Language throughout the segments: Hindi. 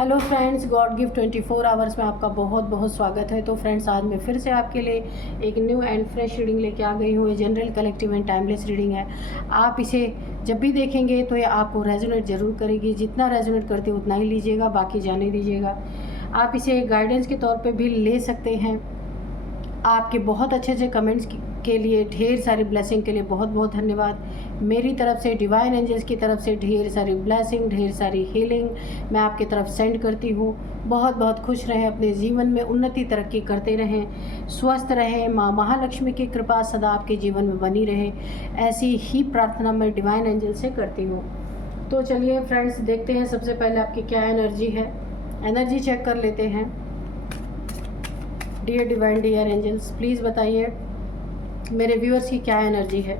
Hello friends, God gift 24 hours में आपका बहुत बहुत स्वागत है। तो फ्रेंड्स, आज मैं फिर से आपके लिए एक न्यू एंड फ्रेश रीडिंग लेके आ गई हूँ। ये general, collective and timeless reading है। आप इसे जब भी देखेंगे तो ये आपको रेजोनेट ज़रूर करेगी। जितना रेजोनेट करती है उतना ही लीजिएगा, बाकी जाने दीजिएगा। आप इसे गाइडेंस के तौर पर भी ले सकते हैं। आपके बहुत अच्छे अच्छे कमेंट्स के लिए, ढेर सारी ब्लेसिंग के लिए बहुत बहुत धन्यवाद। मेरी तरफ से, डिवाइन एंजल्स की तरफ से ढेर सारी ब्लेसिंग, ढेर सारी हीलिंग मैं आपकी तरफ सेंड करती हूँ। बहुत बहुत खुश रहें, अपने जीवन में उन्नति तरक्की करते रहें, स्वस्थ रहें। माँ महालक्ष्मी की कृपा सदा आपके जीवन में बनी रहे, ऐसी ही प्रार्थना मैं डिवाइन एंजल से करती हूँ। तो चलिए फ्रेंड्स, देखते हैं सबसे पहले आपकी क्या एनर्जी है। एनर्जी चेक कर लेते हैं। Dear divine, dear angels, please बताइए मेरे व्यूअर्स की क्या एनर्जी है।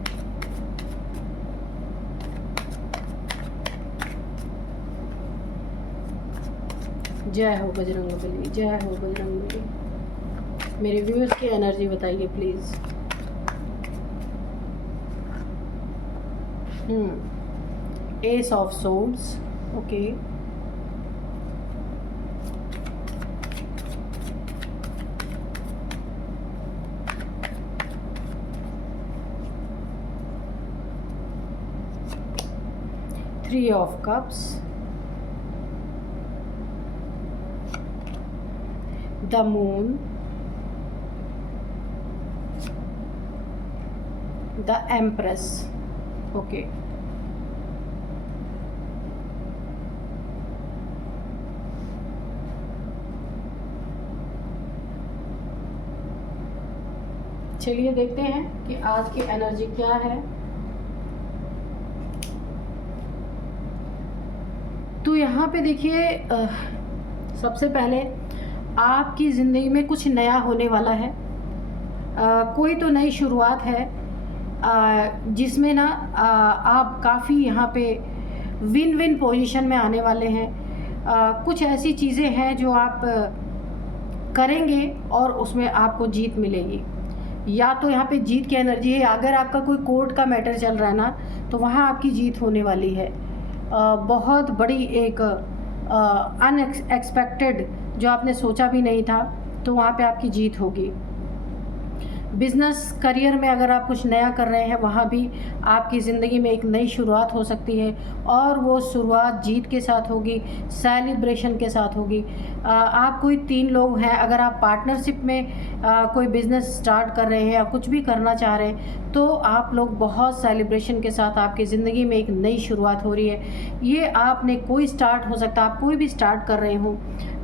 जय हो बजरंगबली, जय हो बजरंगबली। मेरे व्यूअर्स की एनर्जी बताइए please. S of swords, okay. Three of Cups, the Moon, the Empress, okay. चलिए देखते हैं कि आज की एनर्जी क्या है। तो यहाँ पे देखिए, सबसे पहले आपकी ज़िंदगी में कुछ नया होने वाला है। कोई तो नई शुरुआत है, जिसमें ना आप काफ़ी यहाँ पे विन विन पोजीशन में आने वाले हैं। कुछ ऐसी चीज़ें हैं जो आप करेंगे और उसमें आपको जीत मिलेगी। या तो यहाँ पे जीत की एनर्जी है। अगर आपका कोई कोर्ट का मैटर चल रहा है ना, तो वहाँ आपकी जीत होने वाली है। बहुत बड़ी एक अनएक्सपेक्टेड, जो आपने सोचा भी नहीं था, तो वहाँ पे आपकी जीत होगी। बिज़नेस करियर में अगर आप कुछ नया कर रहे हैं, वहाँ भी आपकी ज़िंदगी में एक नई शुरुआत हो सकती है, और वो शुरुआत जीत के साथ होगी, सेलिब्रेशन के साथ होगी। आप कोई 3 लोग हैं, अगर आप पार्टनरशिप में कोई बिज़नेस स्टार्ट कर रहे हैं या कुछ भी करना चाह रहे हैं, तो आप लोग बहुत सेलिब्रेशन के साथ, आपकी ज़िंदगी में एक नई शुरुआत हो रही है। ये आपने कोई स्टार्ट हो सकता है, आप कोई भी स्टार्ट कर रहे हो,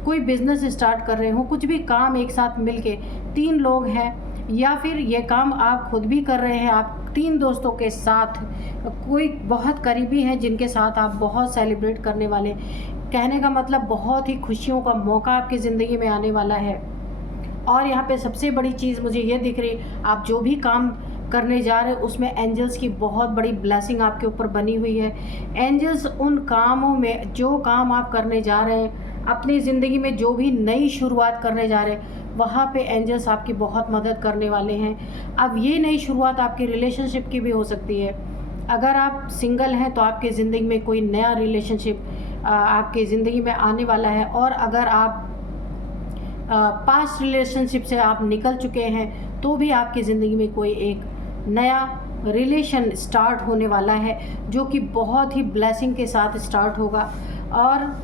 कोई बिज़नेस स्टार्ट कर रहे हो, कुछ भी काम एक साथ मिलके 3 लोग हैं, या फिर ये काम आप खुद भी कर रहे हैं, आप 3 दोस्तों के साथ, कोई बहुत करीबी हैं जिनके साथ आप बहुत सेलिब्रेट करने वाले। कहने का मतलब बहुत ही खुशियों का मौका आपकी ज़िंदगी में आने वाला है। और यहाँ पे सबसे बड़ी चीज़ मुझे ये दिख रही, आप जो भी काम करने जा रहे हैं उसमें एंजल्स की बहुत बड़ी ब्लेसिंग आपके ऊपर बनी हुई है। एंजल्स उन कामों में, जो काम आप करने जा रहे हैं, अपनी ज़िंदगी में जो भी नई शुरुआत करने जा रहे हैं, वहाँ पे एंजल्स आपकी बहुत मदद करने वाले हैं। अब ये नई शुरुआत आपकी रिलेशनशिप की भी हो सकती है। अगर आप सिंगल हैं तो आपकी ज़िंदगी में कोई नया रिलेशनशिप आपकी ज़िंदगी में आने वाला है। और अगर आप पास्ट रिलेशनशिप से आप निकल चुके हैं, तो भी आपकी ज़िंदगी में कोई एक नया रिलेशन स्टार्ट होने वाला है, जो कि बहुत ही ब्लेसिंग के साथ स्टार्ट होगा। और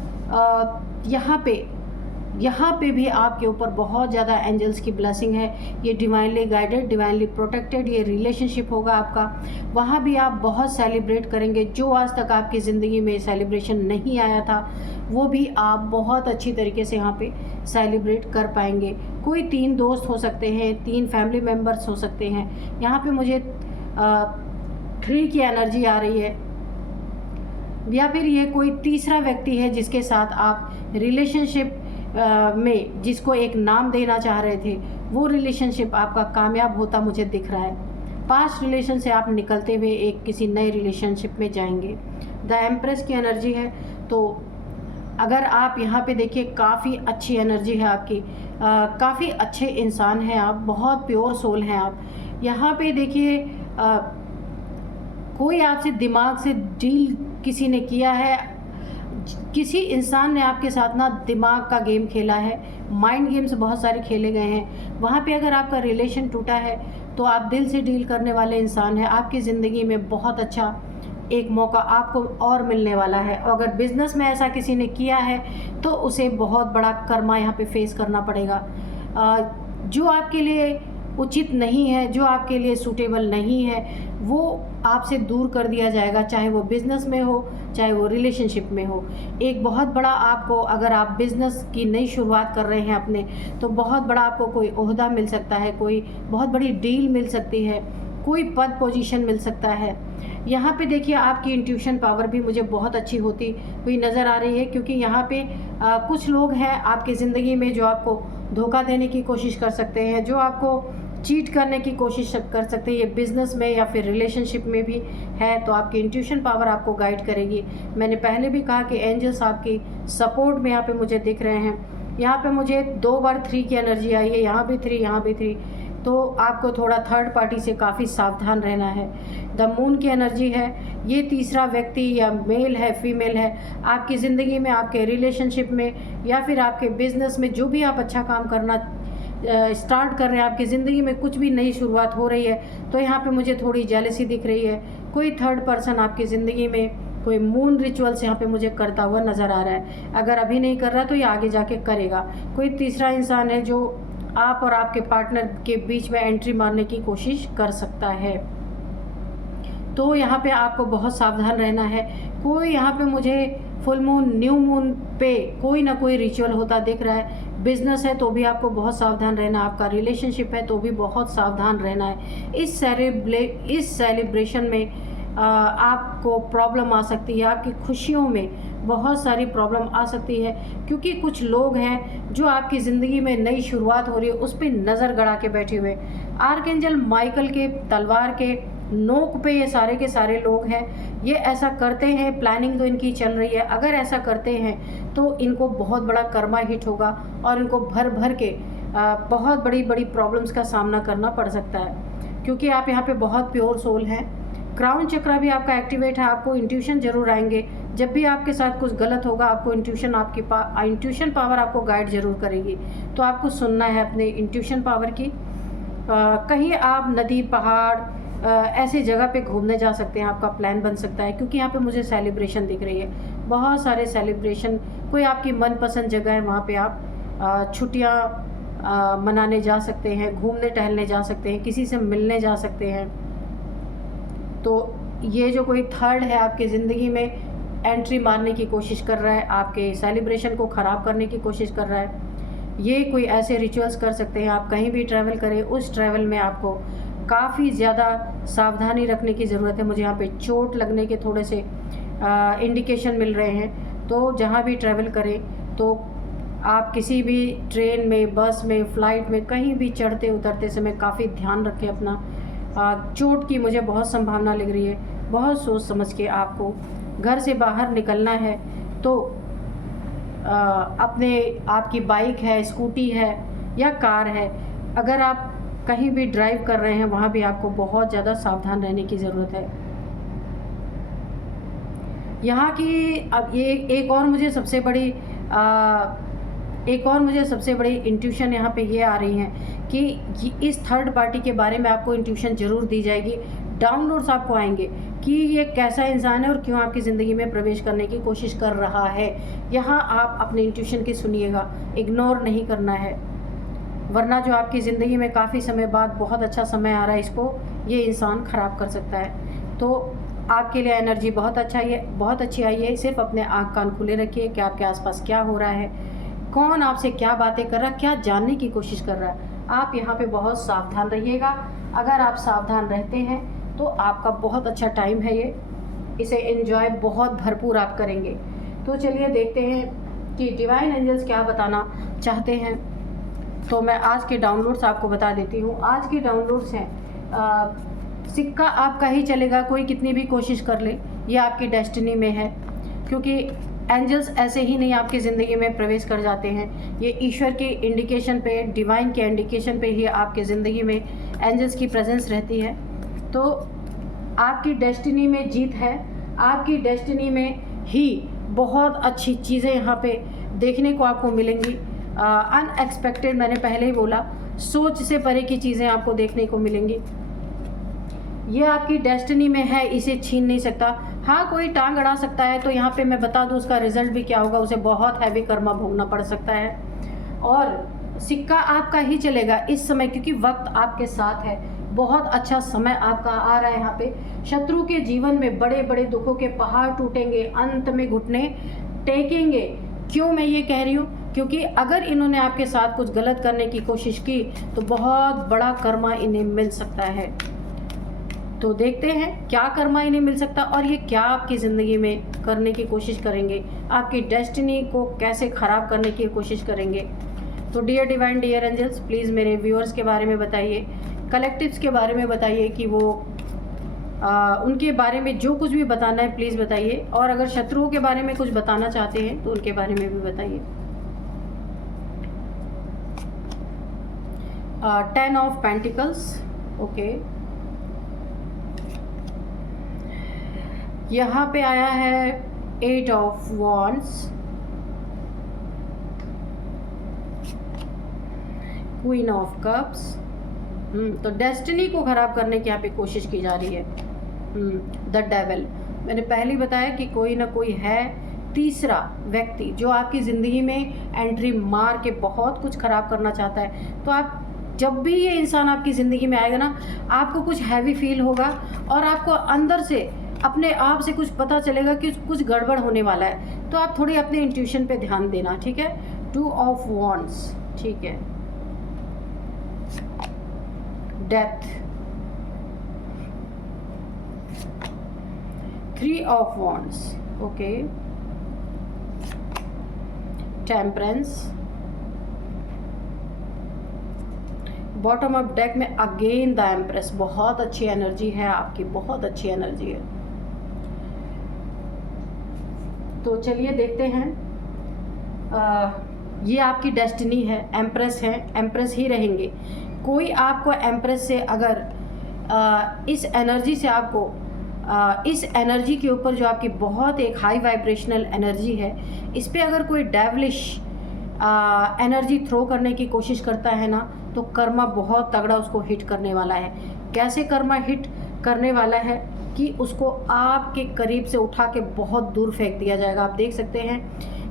यहाँ पे भी आपके ऊपर बहुत ज़्यादा एंजल्स की ब्लेसिंग है। ये डिवाइनली गाइडेड, डिवाइनली प्रोटेक्टेड ये रिलेशनशिप होगा आपका। वहाँ भी आप बहुत सेलिब्रेट करेंगे। जो आज तक आपकी ज़िंदगी में सेलिब्रेशन नहीं आया था, वो भी आप बहुत अच्छी तरीके से यहाँ पे सेलिब्रेट कर पाएंगे। कोई 3 दोस्त हो सकते हैं, 3 फैमिली मेम्बर्स हो सकते हैं। यहाँ पे मुझे 3 की एनर्जी आ रही है, या फिर ये कोई तीसरा व्यक्ति है जिसके साथ आप रिलेशनशिप में, जिसको एक नाम देना चाह रहे थे, वो रिलेशनशिप आपका कामयाब होता मुझे दिख रहा है। पास्ट रिलेशन से आप निकलते हुए एक किसी नए रिलेशनशिप में जाएंगे। द एम्प्रेस की एनर्जी है। तो अगर आप यहाँ पे देखिए, काफ़ी अच्छी एनर्जी है आपकी, काफ़ी अच्छे इंसान हैं आप, बहुत प्योर सोल हैं आप। यहाँ पे देखिए, कोई आपसे दिमाग से डील किसी ने किया है, किसी इंसान ने आपके साथ ना दिमाग का गेम खेला है, माइंड गेम्स बहुत सारे खेले गए हैं। वहाँ पे अगर आपका रिलेशन टूटा है तो आप दिल से डील करने वाले इंसान हैं। आपकी ज़िंदगी में बहुत अच्छा एक मौका आपको और मिलने वाला है। अगर बिज़नेस में ऐसा किसी ने किया है तो उसे बहुत बड़ा कर्मा यहाँ पे फेस करना पड़ेगा। जो आपके लिए उचित नहीं है, जो आपके लिए सूटेबल नहीं है, वो आपसे दूर कर दिया जाएगा, चाहे वो बिज़नेस में हो, चाहे वो रिलेशनशिप में हो। एक बहुत बड़ा आपको, अगर आप बिज़नेस की नई शुरुआत कर रहे हैं अपने, तो बहुत बड़ा आपको कोई ओहदा मिल सकता है, कोई बहुत बड़ी डील मिल सकती है, कोई पद पोजीशन मिल सकता है। यहाँ पे देखिए आपकी इंट्यूशन पावर भी मुझे बहुत अच्छी होती हुई नज़र आ रही है, क्योंकि यहाँ पे कुछ लोग हैं आपकी ज़िंदगी में जो आपको धोखा देने की कोशिश कर सकते हैं, जो आपको चीट करने की कोशिश कर सकते हैं। ये बिज़नेस में या फिर रिलेशनशिप में भी है, तो आपकी इंट्यूशन पावर आपको गाइड करेगी। मैंने पहले भी कहा कि एंजल्स आपकी सपोर्ट में यहाँ पे मुझे दिख रहे हैं। यहाँ पे मुझे 2 बार 3 की एनर्जी आई है, यहाँ भी 3, यहाँ भी 3। तो आपको थोड़ा थर्ड पार्टी से काफ़ी सावधान रहना है। द मून की एनर्जी है, ये तीसरा व्यक्ति या मेल है, फीमेल है, आपकी ज़िंदगी में, आपके रिलेशनशिप में या फिर आपके बिज़नेस में जो भी आप अच्छा काम करना स्टार्ट कर रहे हैं, आपकी ज़िंदगी में कुछ भी नई शुरुआत हो रही है, तो यहाँ पे मुझे थोड़ी जेलसी दिख रही है। कोई थर्ड पर्सन आपकी ज़िंदगी में कोई मून रिचुअल्स यहाँ पे मुझे करता हुआ नज़र आ रहा है। अगर अभी नहीं कर रहा तो ये आगे जाके करेगा। कोई तीसरा इंसान है जो आप और आपके पार्टनर के बीच में एंट्री मारने की कोशिश कर सकता है। तो यहाँ पे आपको बहुत सावधान रहना है। कोई यहाँ पे मुझे फुल मून, न्यू मून पे कोई ना कोई रिचुअल होता दिख रहा है। बिज़नेस है तो भी आपको बहुत सावधान रहना है, आपका रिलेशनशिप है तो भी बहुत सावधान रहना है। इस सेलिब्रेशन में आपको प्रॉब्लम आ सकती है, आपकी खुशियों में बहुत सारी प्रॉब्लम आ सकती है, क्योंकि कुछ लोग हैं जो आपकी ज़िंदगी में नई शुरुआत हो रही है उस पर नज़र गड़ा के बैठे हुए। आर्कएंजल माइकल के तलवार के नोक पे ये सारे के सारे लोग हैं। ये ऐसा करते हैं, प्लानिंग तो इनकी चल रही है। अगर ऐसा करते हैं तो इनको बहुत बड़ा कर्मा हिट होगा और इनको भर भर के बहुत बड़ी बड़ी प्रॉब्लम्स का सामना करना पड़ सकता है, क्योंकि आप यहाँ पे बहुत प्योर सोल हैं। क्राउन चक्रा भी आपका एक्टिवेट है। आपको इंट्यूशन जरूर आएंगे जब भी आपके साथ कुछ गलत होगा। आपको इंट्यूशन इंट्यूशन पावर आपको गाइड जरूर करेगी, तो आपको सुनना है अपने इंट्यूशन पावर की। कहीं आप नदी, पहाड़, ऐसे जगह पे घूमने जा सकते हैं, आपका प्लान बन सकता है, क्योंकि यहाँ पे मुझे सेलिब्रेशन दिख रही है, बहुत सारे सेलिब्रेशन। कोई आपकी मनपसंद जगह है, वहाँ पे आप छुट्टियाँ मनाने जा सकते हैं, घूमने टहलने जा सकते हैं, किसी से मिलने जा सकते हैं। तो ये जो कोई थर्ड है आपकी ज़िंदगी में एंट्री मारने की कोशिश कर रहा है, आपके सेलिब्रेशन को ख़राब करने की कोशिश कर रहा है, ये कोई ऐसे रिचुअल्स कर सकते हैं। आप कहीं भी ट्रैवल करें, उस ट्रैवल में आपको काफ़ी ज़्यादा सावधानी रखने की ज़रूरत है। मुझे यहाँ पे चोट लगने के थोड़े से इंडिकेशन मिल रहे हैं। तो जहाँ भी ट्रैवल करें तो आप किसी भी ट्रेन में, बस में, फ़्लाइट में, कहीं भी चढ़ते उतरते समय काफ़ी ध्यान रखें अपना। चोट की मुझे बहुत संभावना लग रही है। बहुत सोच समझ के आपको घर से बाहर निकलना है। तो आपकी बाइक है, स्कूटी है या कार है, अगर आप कहीं भी ड्राइव कर रहे हैं वहाँ भी आपको बहुत ज़्यादा सावधान रहने की ज़रूरत है। यहाँ की अब ये एक और मुझे सबसे बड़ी इंट्यूशन यहाँ पे ये आ रही है कि इस थर्ड पार्टी के बारे में आपको इंट्यूशन ज़रूर दी जाएगी। डाउनलोड्स आपको आएंगे कि ये कैसा इंसान है और क्यों आपकी ज़िंदगी में प्रवेश करने की कोशिश कर रहा है। यहाँ आप अपने इंट्यूशन की सुनिएगा, इग्नोर नहीं करना है, वरना जो आपकी ज़िंदगी में काफ़ी समय बाद बहुत अच्छा समय आ रहा है, इसको ये इंसान ख़राब कर सकता है। तो आपके लिए एनर्जी बहुत अच्छी आई है। सिर्फ अपने आँख कान खुले रखिए कि आपके आसपास क्या हो रहा है, कौन आपसे क्या बातें कर रहा है, क्या जानने की कोशिश कर रहा है। आप यहाँ पे बहुत सावधान रहिएगा। अगर आप सावधान रहते हैं तो आपका बहुत अच्छा टाइम है ये, इसे एंजॉय बहुत भरपूर आप करेंगे। तो चलिए देखते हैं कि डिवाइन एंजल्स क्या बताना चाहते हैं। तो मैं आज के डाउनलोड्स आपको बता देती हूँ। आज के डाउनलोड्स हैं, सिक्का आपका ही चलेगा, कोई कितनी भी कोशिश कर ले, ये आपकी डेस्टिनी में है, क्योंकि एंजल्स ऐसे ही नहीं आपकी ज़िंदगी में प्रवेश कर जाते हैं। ये ईश्वर के इंडिकेशन पे, डिवाइन के इंडिकेशन पे ही आपके ज़िंदगी में एंजल्स की प्रेजेंस रहती है। तो आपकी डेस्टिनी में जीत है, आपकी डेस्टिनी में ही बहुत अच्छी चीज़ें यहाँ पे देखने को आपको मिलेंगी। अनएक्सपेक्टेड, मैंने पहले ही बोला, सोच से परे की चीज़ें आपको देखने को मिलेंगी। ये आपकी डेस्टिनी में है, इसे छीन नहीं सकता। हाँ, कोई टांग अड़ा सकता है, तो यहाँ पे मैं बता दूँ उसका रिजल्ट भी क्या होगा, उसे बहुत हैवी कर्मा भोगना पड़ सकता है। और सिक्का आपका ही चलेगा इस समय, क्योंकि वक्त आपके साथ है। बहुत अच्छा समय आपका आ रहा है। यहाँ पे शत्रु के जीवन में बड़े बड़े दुखों के पहाड़ टूटेंगे, अंत में घुटने टेकेंगे। क्यों मैं ये कह रही हूँ? क्योंकि अगर इन्होंने आपके साथ कुछ गलत करने की कोशिश की तो बहुत बड़ा कर्मा इन्हें मिल सकता है। तो देखते हैं क्या कर्मा इन्हें मिल सकता और ये क्या आपकी ज़िंदगी में करने की कोशिश करेंगे, आपकी डेस्टिनी को कैसे ख़राब करने की कोशिश करेंगे। तो dear divine, dear angels, please मेरे व्यूअर्स के बारे में बताइए, कलेक्टिव्स के बारे में बताइए कि वो उनके बारे में जो कुछ भी बताना है प्लीज़ बताइए। और अगर शत्रुओं के बारे में कुछ बताना चाहते हैं तो उनके बारे में भी बताइए। 10 ऑफ पेंटिकल्स, ओके। यहाँ पे आया है 8 of wands, queen of cups. तो डेस्टिनी को ख़राब करने की यहाँ पे कोशिश की जा रही है। द डेविल, मैंने पहले ही बताया कि कोई ना कोई है तीसरा व्यक्ति जो आपकी ज़िंदगी में एंट्री मार के बहुत कुछ ख़राब करना चाहता है। तो आप जब भी ये इंसान आपकी ज़िंदगी में आएगा ना, आपको कुछ हैवी फील होगा और आपको अंदर से अपने आप से कुछ पता चलेगा कि कुछ गड़बड़ होने वाला है। तो आप थोड़ी अपने इंट्यूशन पे ध्यान देना, ठीक है। 2 ऑफ वॉन्ड्स, ठीक है। Death, 3 of wands, okay. Temperance, bottom of deck में अगेन द एम्प्रेस। बहुत अच्छी एनर्जी है आपकी, बहुत अच्छी एनर्जी है। तो चलिए देखते हैं। ये आपकी डेस्टिनी है, एम्प्रेस है, एम्प्रेस ही रहेंगे। कोई आपको एम्प्रेस से अगर इस एनर्जी से आपको इस एनर्जी के ऊपर जो आपकी बहुत एक हाई वाइब्रेशनल एनर्जी है, इस पे अगर कोई डेविलिश एनर्जी थ्रो करने की कोशिश करता है ना, तो कर्मा बहुत तगड़ा उसको हिट करने वाला है। कैसे कर्मा हिट करने वाला है कि उसको आपके करीब से उठा के बहुत दूर फेंक दिया जाएगा। आप देख सकते हैं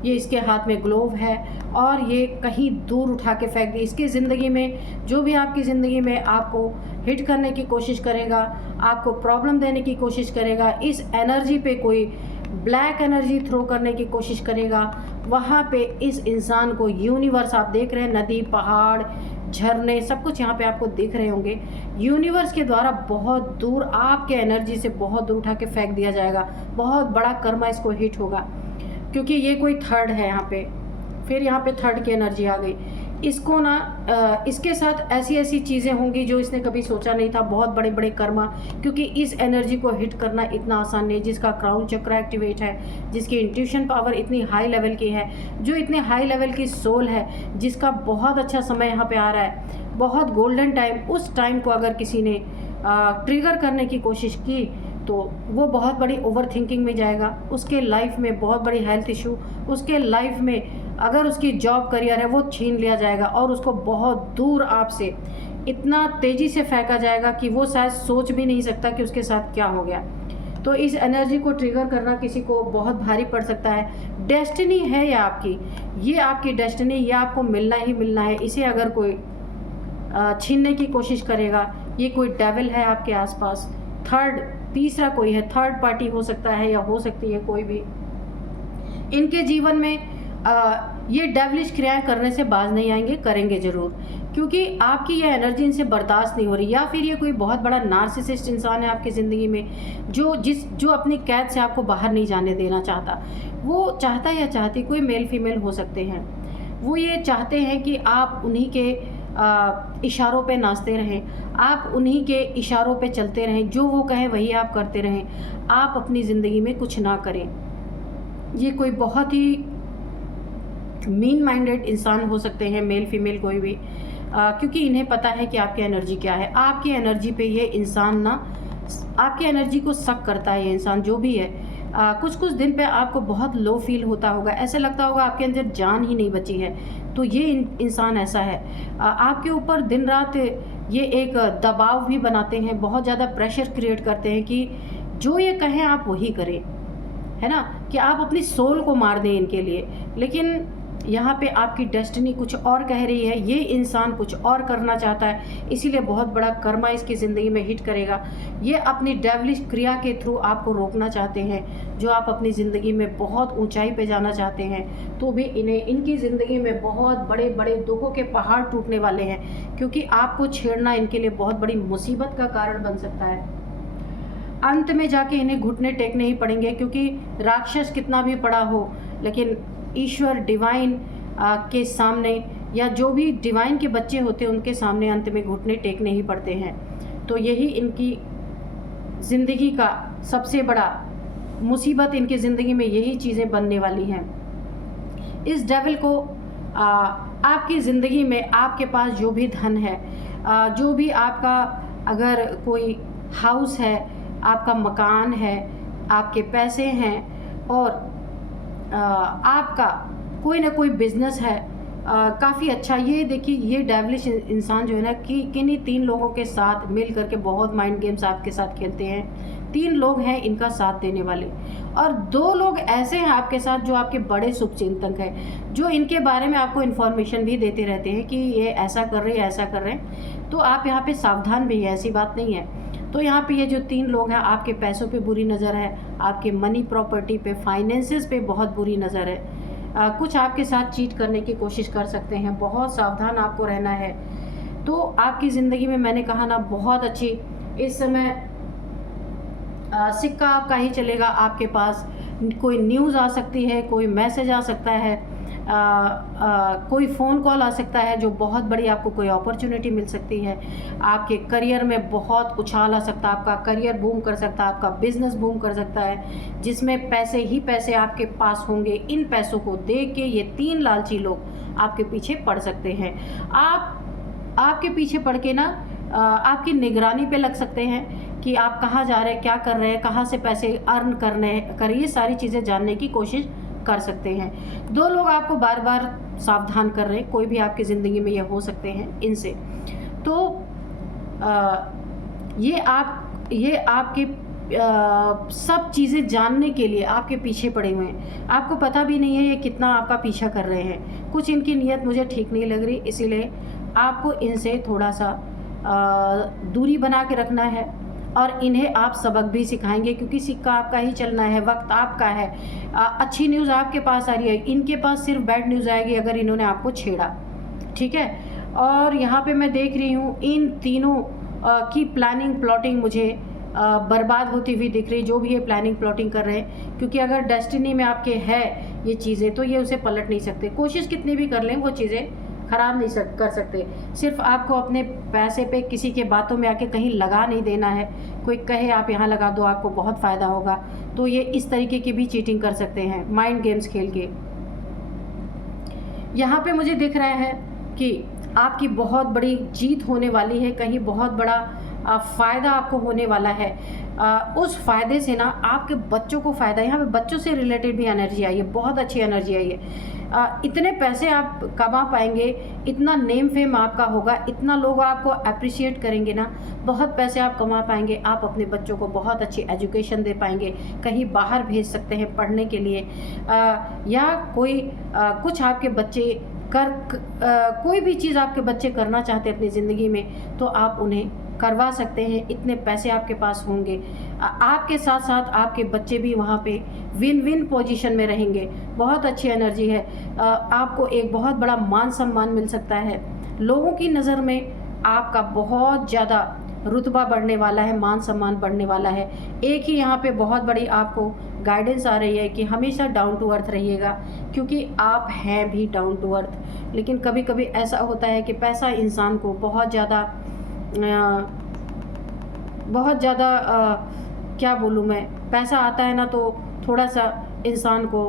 ये इसके हाथ में ग्लोव है और ये कहीं दूर उठा के फेंक दी। इसकी ज़िंदगी में जो भी आपकी ज़िंदगी में आपको हिट करने की कोशिश करेगा, आपको प्रॉब्लम देने की कोशिश करेगा, इस एनर्जी पे कोई ब्लैक एनर्जी थ्रो करने की कोशिश करेगा, वहाँ पे इस इंसान को यूनिवर्स, आप देख रहे हैं नदी, पहाड़, झरने, सब कुछ यहाँ पे आपको दिख रहे होंगे, यूनिवर्स के द्वारा बहुत दूर आपके एनर्जी से बहुत दूर उठा के फेंक दिया जाएगा। बहुत बड़ा कर्मा इसको हिट होगा, क्योंकि ये कोई थर्ड है यहाँ पे। फिर यहाँ पे थर्ड की एनर्जी आ गई। इसको ना इसके साथ ऐसी ऐसी चीज़ें होंगी जो इसने कभी सोचा नहीं था, बहुत बड़े बड़े कर्मा, क्योंकि इस एनर्जी को हिट करना इतना आसान नहीं। जिसका क्राउन चक्र एक्टिवेट है, जिसकी इंट्यूशन पावर इतनी हाई लेवल की है, जो इतने हाई लेवल की सोल है, जिसका बहुत अच्छा समय यहाँ पे आ रहा है, बहुत गोल्डन टाइम, उस टाइम को अगर किसी ने ट्रिगर करने की कोशिश की तो वो बहुत बड़ी ओवर थिंकिंग में जाएगा। उसके लाइफ में बहुत बड़ी हेल्थ इशू, उसके लाइफ में अगर उसकी जॉब करियर है वो छीन लिया जाएगा और उसको बहुत दूर आपसे इतना तेज़ी से फेंका जाएगा कि वो शायद सोच भी नहीं सकता कि उसके साथ क्या हो गया। तो इस एनर्जी को ट्रिगर करना किसी को बहुत भारी पड़ सकता है। डेस्टिनी है ये आपकी, ये आपकी डेस्टिनी, ये आपको मिलना ही मिलना है। इसे अगर कोई छीनने की कोशिश करेगा, ये कोई डेविल है आपके आसपास, तीसरा कोई है, थर्ड पार्टी हो सकता है या हो सकती है कोई भी, इनके जीवन में ये डेविलिश क्रियाएं करने से बाज नहीं आएंगे, करेंगे ज़रूर, क्योंकि आपकी ये एनर्जी इनसे बर्दाश्त नहीं हो रही। या फिर ये कोई बहुत बड़ा नार्सिसिस्ट इंसान है आपकी ज़िंदगी में, जो अपनी कैद से आपको बाहर नहीं जाने देना चाहता। वो चाहता या चाहती, कोई मेल फीमेल हो सकते हैं, वो ये चाहते हैं कि आप उन्हीं के इशारों पे नाचते रहें, आप उन्हीं के इशारों पे चलते रहें, जो वो कहें वही आप करते रहें, आप अपनी ज़िंदगी में कुछ ना करें। ये कोई बहुत ही मीन माइंडेड इंसान हो सकते हैं, मेल फीमेल कोई भी, क्योंकि इन्हें पता है कि आपकी एनर्जी क्या है। आपकी एनर्जी पे ये इंसान ना, आपकी एनर्जी को शक करता है ये इंसान जो भी है, कुछ कुछ दिन पे आपको बहुत लो फील होता होगा, ऐसे लगता होगा आपके अंदर जान ही नहीं बची है। तो ये इंसान ऐसा है, आपके ऊपर दिन रात ये एक दबाव भी बनाते हैं, बहुत ज़्यादा प्रेशर क्रिएट करते हैं कि जो ये कहें आप वही करें, है ना, कि आप अपनी सोल को मार दें इनके लिए। लेकिन यहाँ पे आपकी डेस्टिनी कुछ और कह रही है, ये इंसान कुछ और करना चाहता है, इसीलिए बहुत बड़ा कर्मा इसकी ज़िंदगी में हिट करेगा। ये अपनी डेविलिश क्रिया के थ्रू आपको रोकना चाहते हैं, जो आप अपनी ज़िंदगी में बहुत ऊंचाई पे जाना चाहते हैं, तो भी इनकी ज़िंदगी में बहुत बड़े बड़े दुखों के पहाड़ टूटने वाले हैं, क्योंकि आपको छेड़ना इनके लिए बहुत बड़ी मुसीबत का कारण बन सकता है। अंत में जाके इन्हें घुटने टेकने ही पड़ेंगे, क्योंकि राक्षस कितना भी बड़ा हो, लेकिन ईश्वर डिवाइन के सामने, या जो भी डिवाइन के बच्चे होते हैं उनके सामने अंत में घुटने टेकने ही पड़ते हैं। तो यही इनकी ज़िंदगी का सबसे बड़ा मुसीबत, इनकी ज़िंदगी में यही चीज़ें बनने वाली हैं। इस डेविल को आपकी ज़िंदगी में आपके पास जो भी धन है, जो भी आपका अगर कोई हाउस है, आपका मकान है, आपके पैसे हैं, और आपका कोई ना कोई बिजनेस है काफ़ी अच्छा, ये देखिए ये डेविलिश इंसान जो है ना कि किन्हीं 3 लोगों के साथ मिल करके बहुत माइंड गेम्स आपके साथ खेलते हैं। 3 लोग हैं इनका साथ देने वाले, और 2 लोग ऐसे हैं आपके साथ जो आपके बड़े शुभचिंतक हैं, जो इनके बारे में आपको इन्फॉर्मेशन भी देते रहते हैं कि ये ऐसा कर रहे हैं, ऐसा कर रहे हैं। तो आप यहाँ पे सावधान भी हैं, ऐसी बात नहीं है। तो यहाँ पे ये जो 3 लोग हैं, आपके पैसों पे बुरी नज़र है, आपके मनी प्रॉपर्टी पे, फाइनेंसेस पे बहुत बुरी नज़र है। कुछ आपके साथ चीट करने की कोशिश कर सकते हैं, बहुत सावधान आपको रहना है। तो आपकी ज़िंदगी में मैंने कहा ना बहुत अच्छी इस समय सिक्का आपका ही चलेगा। आपके पास कोई न्यूज़ आ सकती है, कोई मैसेज आ सकता है, कोई फ़ोन कॉल आ सकता है, जो बहुत बड़ी आपको कोई अपॉर्चुनिटी मिल सकती है। आपके करियर में बहुत उछाल आ सकता है, आपका करियर बूम कर सकता है, आपका बिजनेस बूम कर सकता है, जिसमें पैसे ही पैसे आपके पास होंगे। इन पैसों को देख के ये 3 लालची लोग आपके पीछे पड़ सकते हैं। आपके पीछे पड़ के ना आपकी निगरानी पे लग सकते हैं कि आप कहाँ जा रहे हैं, क्या कर रहे हैं, कहाँ से पैसे अर्न कर ये सारी चीज़ें जानने की कोशिश कर सकते हैं। 2 लोग आपको बार बार सावधान कर रहे हैं, कोई भी आपकी ज़िंदगी में ये हो सकते हैं इनसे। तो ये आपके सब चीज़ें जानने के लिए आपके पीछे पड़े हुए हैं। आपको पता भी नहीं है ये कितना आपका पीछा कर रहे हैं। कुछ इनकी नीयत मुझे ठीक नहीं लग रही, इसीलिए आपको इनसे थोड़ा सा दूरी बना के रखना है, और इन्हें आप सबक भी सिखाएंगे, क्योंकि सिक्का आपका ही चलना है, वक्त आपका है। अच्छी न्यूज़ आपके पास आ रही है, इनके पास सिर्फ बैड न्यूज़ आएगी अगर इन्होंने आपको छेड़ा, ठीक है। और यहाँ पे मैं देख रही हूँ इन तीनों की प्लानिंग प्लॉटिंग मुझे बर्बाद होती हुई दिख रही, जो भी ये प्लानिंग प्लॉटिंग कर रहे हैं, क्योंकि अगर डेस्टिनी में आपके है ये चीज़ें, तो ये उसे पलट नहीं सकते। कोशिश कितनी भी कर लें वो चीज़ें ख़राब नहीं कर सकते। सिर्फ आपको अपने पैसे पे किसी के बातों में आके कहीं लगा नहीं देना है। कोई कहे आप यहाँ लगा दो, आपको बहुत फ़ायदा होगा, तो ये इस तरीके की भी चीटिंग कर सकते हैं माइंड गेम्स खेल के। यहाँ पे मुझे दिख रहा है कि आपकी बहुत बड़ी जीत होने वाली है, कहीं बहुत बड़ा फ़ायदा आपको होने वाला है। उस फ़ायदे से ना आपके बच्चों को फ़ायदा, यहाँ पे बच्चों से रिलेटेड भी एनर्जी आई है, बहुत अच्छी एनर्जी आई है। इतने पैसे आप कमा पाएंगे, इतना नेम फेम आपका होगा, इतना लोग आपको अप्रिशिएट करेंगे ना, बहुत पैसे आप कमा पाएंगे। आप अपने बच्चों को बहुत अच्छी एजुकेशन दे पाएंगे, कहीं बाहर भेज सकते हैं पढ़ने के लिए, या कोई कुछ आपके बच्चे कोई भी चीज़ आपके बच्चे करना चाहते हैं अपनी ज़िंदगी में, तो आप उन्हें करवा सकते हैं। इतने पैसे आपके पास होंगे, आपके साथ साथ आपके बच्चे भी वहाँ पे विन विन पोजीशन में रहेंगे। बहुत अच्छी एनर्जी है। आपको एक बहुत बड़ा मान सम्मान मिल सकता है, लोगों की नज़र में आपका बहुत ज़्यादा रुतबा बढ़ने वाला है, मान सम्मान बढ़ने वाला है। एक ही यहाँ पे बहुत बड़ी आपको गाइडेंस आ रही है कि हमेशा डाउन टू अर्थ रहिएगा, क्योंकि आप हैं भी डाउन टू अर्थ। लेकिन कभी कभी ऐसा होता है कि पैसा इंसान को बहुत ज़्यादा क्या बोलूँ मैं, पैसा आता है ना तो थोड़ा सा इंसान को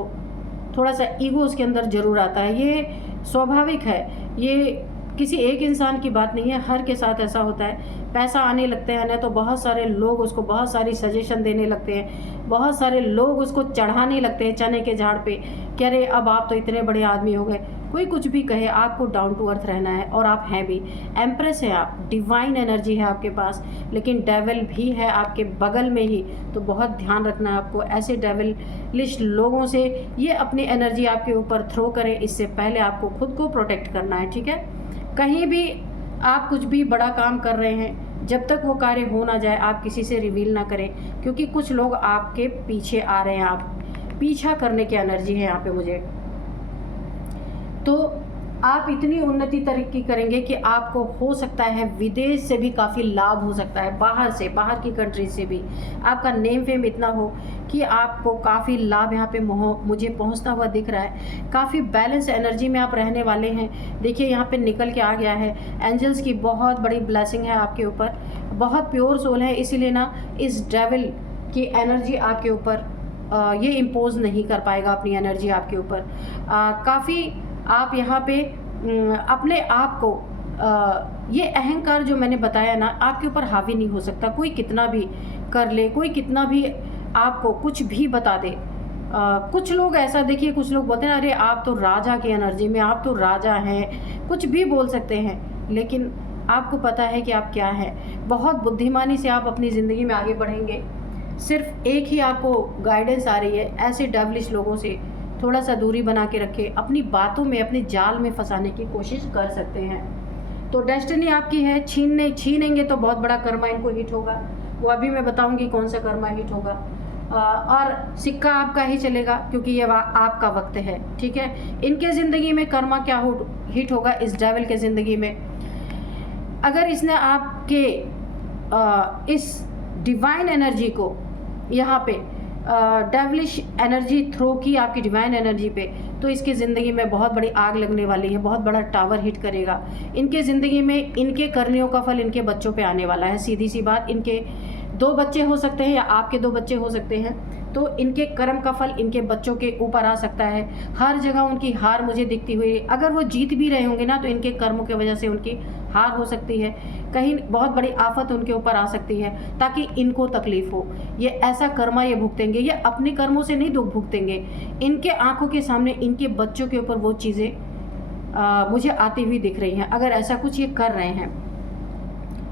थोड़ा सा ईगो उसके अंदर ज़रूर आता है। ये स्वाभाविक है, ये किसी एक इंसान की बात नहीं है, हर के साथ ऐसा होता है। पैसा आने लगते हैं ना तो बहुत सारे लोग उसको बहुत सारी सजेशन देने लगते हैं, बहुत सारे लोग उसको चढ़ाने लगते हैं चने के झाड़ पे कि अरे अब आप तो इतने बड़े आदमी हो गए। कोई कुछ भी कहे, आपको डाउन टू अर्थ रहना है, और आप हैं भी। एम्प्रेस है आप, डिवाइन एनर्जी है आपके पास, लेकिन डेविल भी है आपके बगल में ही, तो बहुत ध्यान रखना है आपको। ऐसे डेविलिश लोगों से ये अपनी एनर्जी आपके ऊपर थ्रो करें, इससे पहले आपको खुद को प्रोटेक्ट करना है, ठीक है। कहीं भी आप कुछ भी बड़ा काम कर रहे हैं, जब तक वो कार्य हो ना जाए आप किसी से रिवील ना करें, क्योंकि कुछ लोग आपके पीछे आ रहे हैं। आप पीछा करने की एनर्जी है यहाँ पे मुझे। तो आप इतनी उन्नति तरक्की करेंगे कि आपको हो सकता है विदेश से भी काफ़ी लाभ हो सकता है, बाहर से, बाहर की कंट्री से भी आपका नेम फेम इतना हो कि आपको काफ़ी लाभ यहाँ पे मुझे पहुँचता हुआ दिख रहा है। काफ़ी बैलेंस एनर्जी में आप रहने वाले हैं। देखिए यहाँ पे निकल के आ गया है, एंजल्स की बहुत बड़ी ब्लेसिंग है आपके ऊपर, बहुत प्योर सोल है, इसीलिए ना इस डेविल की एनर्जी आपके ऊपर ये इम्पोज नहीं कर पाएगा अपनी एनर्जी आपके ऊपर। काफ़ी आप यहाँ पे अपने आप को ये अहंकार जो मैंने बताया ना आपके ऊपर हावी नहीं हो सकता। कोई कितना भी कर ले, कोई कितना भी आपको कुछ भी बता दे। कुछ लोग ऐसा, देखिए कुछ लोग बोलते हैं अरे आप तो राजा की एनर्जी में, आप तो राजा हैं, कुछ भी बोल सकते हैं, लेकिन आपको पता है कि आप क्या हैं। बहुत बुद्धिमानी से आप अपनी ज़िंदगी में आगे बढ़ेंगे। सिर्फ एक ही आपको गाइडेंस आ रही है, ऐसे डेविलिश लोगों से थोड़ा सा दूरी बना के रखें। अपनी बातों में, अपने जाल में फंसाने की कोशिश कर सकते हैं। तो डेस्टिनी आपकी है, छीनेंगे तो बहुत बड़ा कर्मा इनको हिट होगा। वो अभी मैं बताऊंगी कौन सा कर्मा हिट होगा। और सिक्का आपका ही चलेगा क्योंकि ये आपका वक्त है, ठीक है। इनके ज़िंदगी में कर्मा क्या हिट होगा इस डेविल के ज़िंदगी में, अगर इसने आपके इस डिवाइन एनर्जी को यहाँ पे डेविलिश एनर्जी थ्रो की आपकी डिवाइन एनर्जी पे, तो इसकी ज़िंदगी में बहुत बड़ी आग लगने वाली है, बहुत बड़ा टावर हिट करेगा। इनके ज़िंदगी में इनके करनियों का फल इनके बच्चों पे आने वाला है। सीधी सी बात, इनके 2 बच्चे हो सकते हैं या आपके 2 बच्चे हो सकते हैं, तो इनके कर्म का फल इनके बच्चों के ऊपर आ सकता है। हर जगह उनकी हार मुझे दिखती हुई, अगर वो जीत भी रहे होंगे ना तो इनके कर्मों की वजह से उनकी हार हो सकती है। कहीं बहुत बड़ी आफत उनके ऊपर आ सकती है ताकि इनको तकलीफ हो। ये ऐसा कर्मा ये भुगतेंगे, ये अपने कर्मों से नहीं दुख भुगतेंगे, इनके आंखों के सामने इनके बच्चों के ऊपर वो चीज़ें मुझे आती हुई दिख रही हैं। अगर ऐसा कुछ ये कर रहे हैं,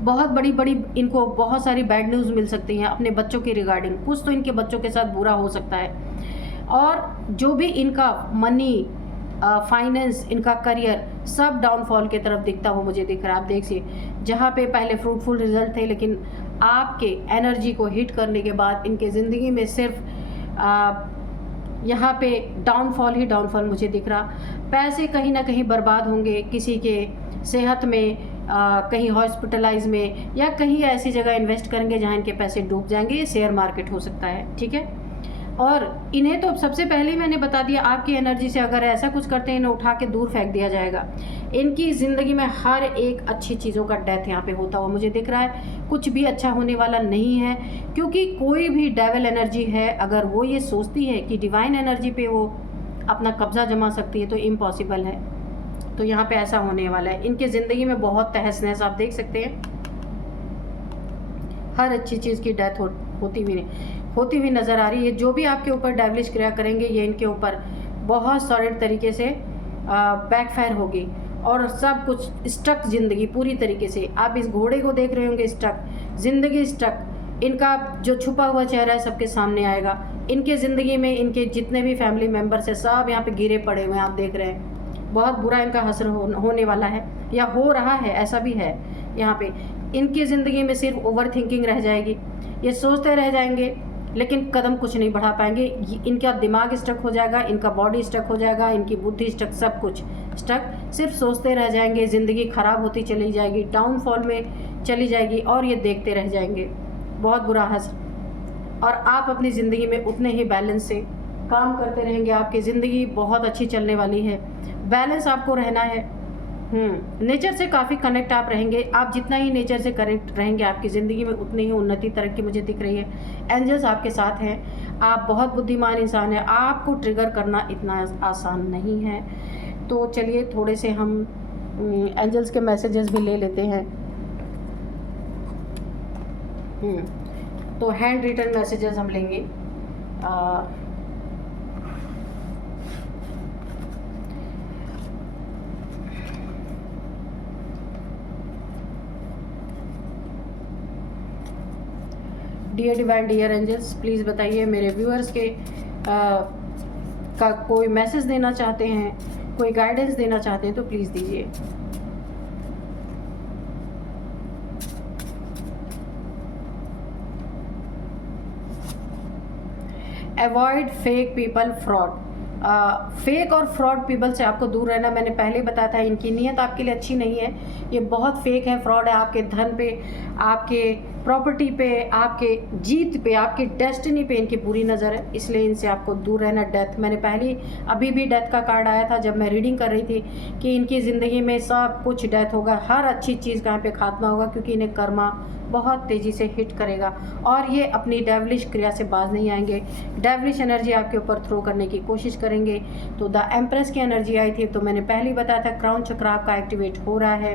बहुत बड़ी इनको बहुत सारी बैड न्यूज़ मिल सकती हैं अपने बच्चों के रिगार्डिंग। कुछ तो इनके बच्चों के साथ बुरा हो सकता है, और जो भी इनका मनी, फाइनेंस, इनका करियर, सब डाउनफॉल की तरफ दिखता हुआ मुझे दिख रहा है। आप देखिए, जहाँ पे पहले फ्रूटफुल रिजल्ट थे, लेकिन आपके एनर्जी को हिट करने के बाद इनके ज़िंदगी में सिर्फ यहाँ पे डाउनफॉल ही डाउनफॉल मुझे दिख रहा। पैसे कहीं ना कहीं बर्बाद होंगे, किसी के सेहत में, कहीं हॉस्पिटलाइज में, या कहीं ऐसी जगह इन्वेस्ट करेंगे जहाँ इनके पैसे डूब जाएंगे। ये शेयर मार्केट हो सकता है, ठीक है। और इन्हें तो सबसे पहले ही मैंने बता दिया, आपकी एनर्जी से अगर ऐसा कुछ करते हैं इन्हें उठा के दूर फेंक दिया जाएगा। इनकी ज़िंदगी में हर एक अच्छी चीज़ों का डेथ यहाँ पे होता हुआ मुझे दिख रहा है। कुछ भी अच्छा होने वाला नहीं है, क्योंकि कोई भी डेविल एनर्जी है, अगर वो ये सोचती है कि डिवाइन एनर्जी पे वो अपना कब्जा जमा सकती है तो इम्पॉसिबल है। तो यहाँ पे ऐसा होने वाला है। इनके ज़िंदगी में बहुत तहस नहस आप देख सकते हैं, हर अच्छी चीज़ की डेथ होती हुई नज़र आ रही है। जो भी आपके ऊपर डेविलिश क्रिया करेंगे ये इनके ऊपर बहुत सॉलिड तरीके से बैकफायर होगी, और सब कुछ स्टक ज़िंदगी पूरी तरीके से। आप इस घोड़े को देख रहे होंगे, स्टक ज़िंदगी, स्टक। इनका जो छुपा हुआ चेहरा है सबके सामने आएगा। इनके ज़िंदगी में इनके जितने भी फैमिली मेम्बर्स हैं सब यहाँ पे गिरे पड़े हुए हैं, आप देख रहे हैं। बहुत बुरा इनका हश्र होने वाला है, या हो रहा है, ऐसा भी है। यहाँ पे इनकी ज़िंदगी में सिर्फ ओवर थिंकिंग रह जाएगी, ये सोचते रह जाएंगे लेकिन कदम कुछ नहीं बढ़ा पाएंगे। इनका दिमाग स्टक हो जाएगा, इनका बॉडी स्टक हो जाएगा, इनकी बुद्धि स्टक, सब कुछ स्टक। सिर्फ सोचते रह जाएंगे, ज़िंदगी ख़राब होती चली जाएगी, डाउनफॉल में चली जाएगी, और ये देखते रह जाएंगे। बहुत बुरा हश्र। और आप अपनी ज़िंदगी में उतने ही बैलेंस से काम करते रहेंगे, आपकी ज़िंदगी बहुत अच्छी चलने वाली है। बैलेंस आपको रहना है। नेचर से काफ़ी कनेक्ट आप रहेंगे। आप जितना ही नेचर से कनेक्ट रहेंगे आपकी ज़िंदगी में उतनी ही उन्नति तरक्की मुझे दिख रही है। एंजल्स आपके साथ हैं। आप बहुत बुद्धिमान इंसान हैं, आपको ट्रिगर करना इतना आसान नहीं है। तो चलिए थोड़े से हम एंजल्स के मैसेजेस भी ले लेते हैं। तो हैंड रिटन मैसेजेस हम लेंगे। Dear divine dear angels, please बताइए मेरे व्यूअर्स के का कोई मैसेज देना चाहते हैं, कोई गाइडेंस देना चाहते हैं तो प्लीज़ दीजिए। Avoid fake people, fraud. Fake और फ्रॉड पीपल से आपको दूर रहना। मैंने पहले ही बताया था, इनकी नीयत आपके लिए अच्छी नहीं है, ये बहुत फेक है, फ्रॉड है। आपके धन पे, आपके प्रॉपर्टी पे, आपके जीत पे, आपकी डेस्टिनी पे इनकी बुरी नज़र है, इसलिए इनसे आपको दूर रहना। डेथ, मैंने पहले अभी भी डेथ का कार्ड आया था जब मैं रीडिंग कर रही थी कि इनकी ज़िंदगी में सब कुछ डेथ होगा, हर अच्छी चीज़ का यहाँ पे खात्मा होगा, क्योंकि इन्हें कर्मा बहुत तेज़ी से हिट करेगा और ये अपनी डेवलिश क्रिया से बाज नहीं आएंगे। डेवलिश एनर्जी आपके ऊपर थ्रो करने की कोशिश करेंगे। तो द एम्प्रेस की एनर्जी आई थी, तो मैंने पहले ही बताया था क्राउन चक्र आपका एक्टिवेट हो रहा है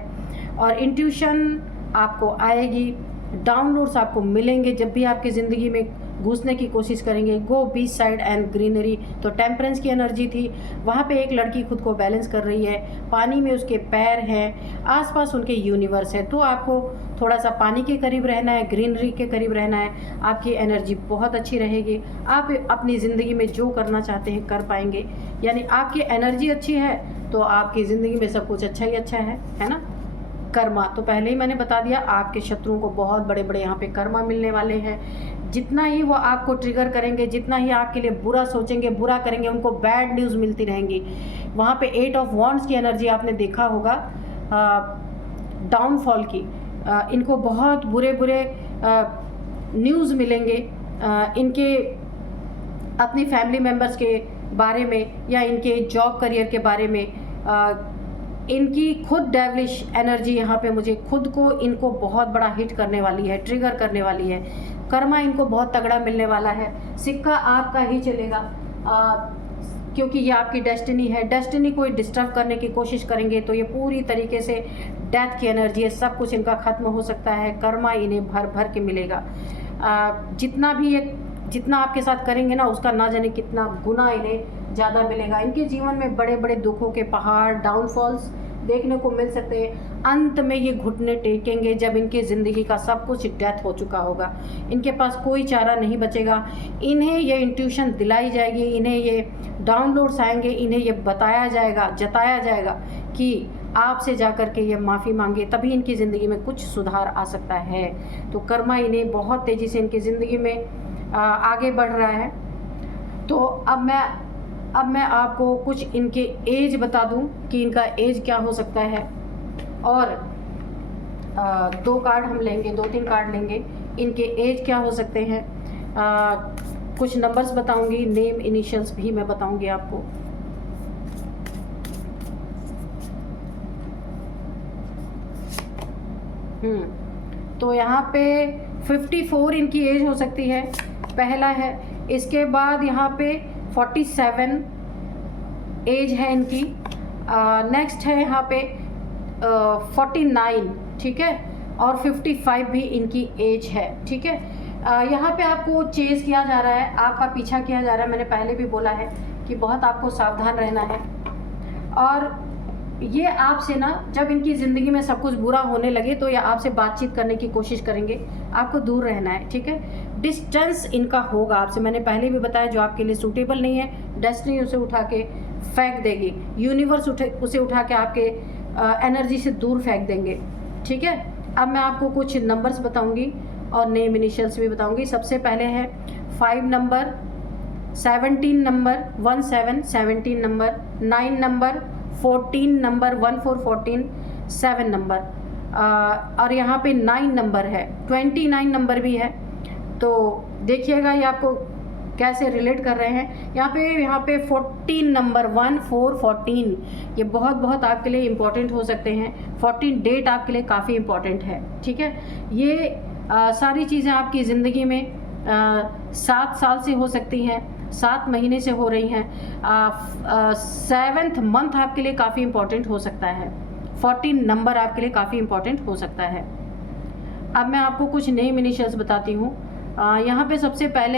और इंट्यूशन आपको आएगी, डाउनलोड्स आपको मिलेंगे जब भी आपकी ज़िंदगी में घुसने की कोशिश करेंगे। गो बीच साइड एंड ग्रीनरी, तो टेम्परेंस की एनर्जी थी, वहाँ पे एक लड़की खुद को बैलेंस कर रही है, पानी में उसके पैर हैं, आसपास उनके यूनिवर्स है। तो आपको थोड़ा सा पानी के करीब रहना है, ग्रीनरी के करीब रहना है, आपकी एनर्जी बहुत अच्छी रहेगी। आप अपनी ज़िंदगी में जो करना चाहते हैं कर पाएंगे, यानी आपकी एनर्जी अच्छी है तो आपकी ज़िंदगी में सब कुछ अच्छा ही अच्छा है ना। कर्मा तो पहले ही मैंने बता दिया, आपके शत्रुओं को बहुत बड़े बड़े यहाँ पे कर्मा मिलने वाले हैं। जितना ही वो आपको ट्रिगर करेंगे, जितना ही आपके लिए बुरा सोचेंगे, बुरा करेंगे, उनको बैड न्यूज़ मिलती रहेंगी। वहाँ पे 8 ऑफ वॉन्ड्स की एनर्जी आपने देखा होगा, डाउनफॉल की। इनको बहुत बुरे बुरे न्यूज़ मिलेंगे, इनके अपनी फैमिली मेम्बर्स के बारे में या इनके जॉब करियर के बारे में। इनकी खुद डेवलिश एनर्जी यहाँ पे मुझे खुद को इनको बहुत बड़ा हिट करने वाली है, ट्रिगर करने वाली है। कर्मा इनको बहुत तगड़ा मिलने वाला है, सिक्का आपका ही चलेगा, क्योंकि ये आपकी डेस्टिनी है। डेस्टिनी को डिस्टर्ब करने की कोशिश करेंगे तो ये पूरी तरीके से डेथ की एनर्जी है, सब कुछ इनका ख़त्म हो सकता है। कर्मा इन्हें भर भर के मिलेगा। जितना आपके साथ करेंगे ना, उसका ना जाने कितना गुना इन्हें ज़्यादा मिलेगा। इनके जीवन में बड़े बड़े दुखों के पहाड़, डाउनफॉल्स देखने को मिल सकते हैं। अंत में ये घुटने टेकेंगे जब इनकी ज़िंदगी का सब कुछ डेथ हो चुका होगा, इनके पास कोई चारा नहीं बचेगा। इन्हें ये इंट्यूशन दिलाई जाएगी, इन्हें ये डाउनलोड्स आएंगे, इन्हें ये बताया जाएगा, जताया जाएगा कि आपसे जा कर के ये माफ़ी मांगे, तभी इनकी ज़िंदगी में कुछ सुधार आ सकता है। तो कर्मा इन्हें बहुत तेज़ी से इनकी ज़िंदगी में आगे बढ़ रहा है। तो अब मैं आपको कुछ इनके एज बता दूं कि इनका एज क्या हो सकता है, और 2 कार्ड हम लेंगे, 2-3 कार्ड लेंगे, इनके एज क्या हो सकते हैं। कुछ नंबर्स बताऊंगी, नेम इनिशियल्स भी मैं बताऊंगी आपको। तो यहाँ पे 54 इनकी एज हो सकती है, पहला है। इसके बाद यहाँ पे 47 एज है इनकी। नेक्स्ट है यहाँ पे 49, ठीक है, और 55 भी इनकी एज है, ठीक है। यहाँ पे आपको चेज़ किया जा रहा है, आपका पीछा किया जा रहा है। मैंने पहले भी बोला है कि बहुत आपको सावधान रहना है। और ये आपसे ना, जब इनकी ज़िंदगी में सब कुछ बुरा होने लगे तो ये आपसे बातचीत करने की कोशिश करेंगे, आपको दूर रहना है, ठीक है। डिस्टेंस इनका होगा आपसे, मैंने पहले भी बताया, जो आपके लिए सूटेबल नहीं है डेस्टिनी उसे उठा के फेंक देगी, यूनिवर्स उसे उठा के आपके एनर्जी से दूर फेंक देंगे, ठीक है। अब मैं आपको कुछ नंबर्स बताऊँगी और नेम इनिशियल्स भी बताऊँगी। सबसे पहले है 5 number, 17 number, 17 17 number, 9 number, 14 number, 14 14, 7 number, और यहाँ पे 9 नंबर है, 29 नंबर भी है। तो देखिएगा ये आपको कैसे रिलेट कर रहे हैं। यहाँ पे 14 नंबर, 1 4 14, ये बहुत बहुत आपके लिए इम्पोर्टेंट हो सकते हैं। 14 डेट आपके लिए काफ़ी इम्पोर्टेंट है, ठीक है। ये सारी चीज़ें आपकी ज़िंदगी में 7 साल से हो सकती हैं, 7 महीने से हो रही हैं। 7th मंथ आपके लिए काफ़ी इम्पोर्टेंट हो सकता है, 14 नंबर आपके लिए काफ़ी इम्पॉर्टेंट हो सकता है। अब मैं आपको कुछ नेम इनिशियल्स बताती हूँ। यहाँ पे सबसे पहले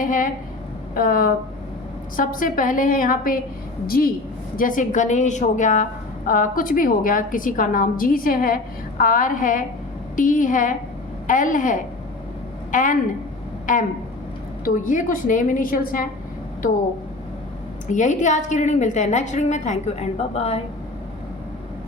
है यहाँ पे जी, जैसे गणेश हो गया, कुछ भी हो गया, किसी का नाम जी से है, आर है, टी है, एल है, एन, एम। तो ये कुछ नेम इनिशियल्स हैं। तो यही थी आज की रीडिंग। मिलते हैं नेक्स्ट रीडिंग में। Thank you and bye bye.